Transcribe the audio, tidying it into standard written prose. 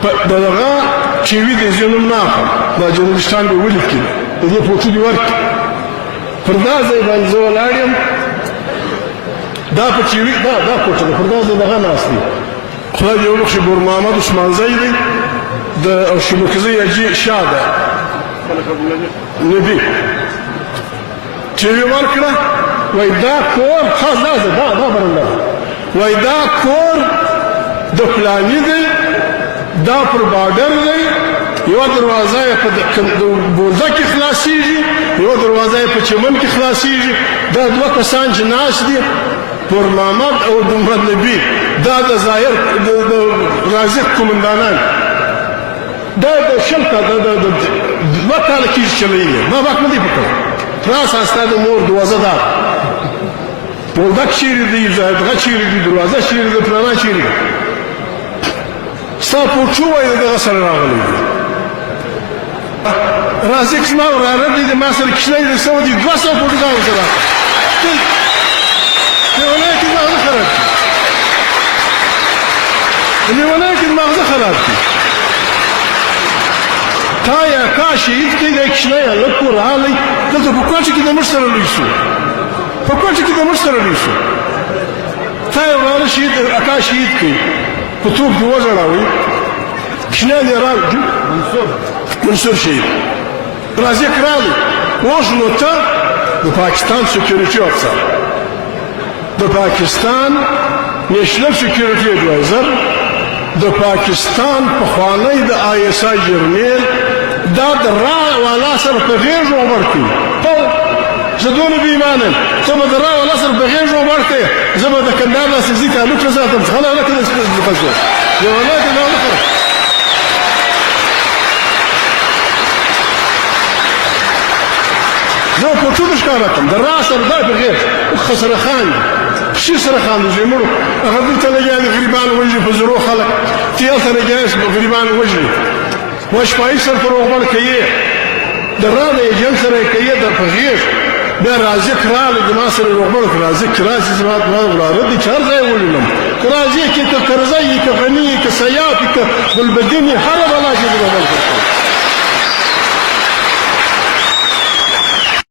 دغه چوي د زینوم نه د جنوبستان به ولیکي د دې فوټو دی ورکړي پر دا ځای باندې زه ولاړ یم دا په چوي دا فوټو ده پر دا ځای دغه ناست دی خدای دې وبخښي بور محمد عثمانزی دی د شبکزۍ اجي شاه ده ندي چوي ورکړه وای دا کور خاص دا برنده وای دا کور د فلاني دی دا پر بارډر دی یو دروازه یې په بوزه کې خلاصېږي یو دروازه یې په چمن کې خلاصېږي دا دوه کسان چې ناست دي پر محمد او محمد نبي دا د ظاهر د رازق قومندانان دا د شل کاله د دوه کاله کېږي چلوي ما واک نه دی پکړ راس استا د مور دروازه ده بولدک چیرې دی زاهدغه چیرې دی دروازه چیرې دی پلانا چیرې ستا پوچو وای دغه سره راغلی دی رازق زما وراره دی د ما سره کښلی دی سوه دي 200 فوټو ځان سره لیونی کې ماغزه خراب دي لیونی کې ماغزه خراب دي تا یا کا شهید کې دی کښلی هلک کور راغلی دلته په کوټه کې د مړ سره لوی شو په کوټه کې د مړ سره لوی شو تا یې وراره شهید اکا شهید کې په توپ کې وژړاوی کښلی دی راغلی منصور شهید رازق راغلی وژنو ته د پاکستان سکیورټي افسر د پاکستان نیشنل سکیورټي اډوایزر د پاکستان پخوانی د آی اس آی جرنیل دا د را والا سره په غېږ عمر کې زه دونه بې ایمانه یم ته به د را والا سره په غېږ عمر کې زه به د کندهار داسې ځي تعلق نه ساتم څه نه لکه داسې لیونی کې ما وکړه زه په ټولو ښکاره کړم د را سره دا په غېږ ښه سره خاندي پسې سره خاندي زموږ هغه دلته لګیا دي غریبان وژني په زرو خلک ته هلته لګیا یې غریبان وژني وشپایي سر په روغبړ کوي د را د ایجنټ سره یې کوي د په غېږ بیا رازق راغلی د ما سره روغبړ کړه رازق چې راشي زما وراره دی چې هر ځای یې ووینم که رازق یې که کرزی یې که غني یې که سیاف یې که ګلبدین یې هره بلا چې د روغبړ کړه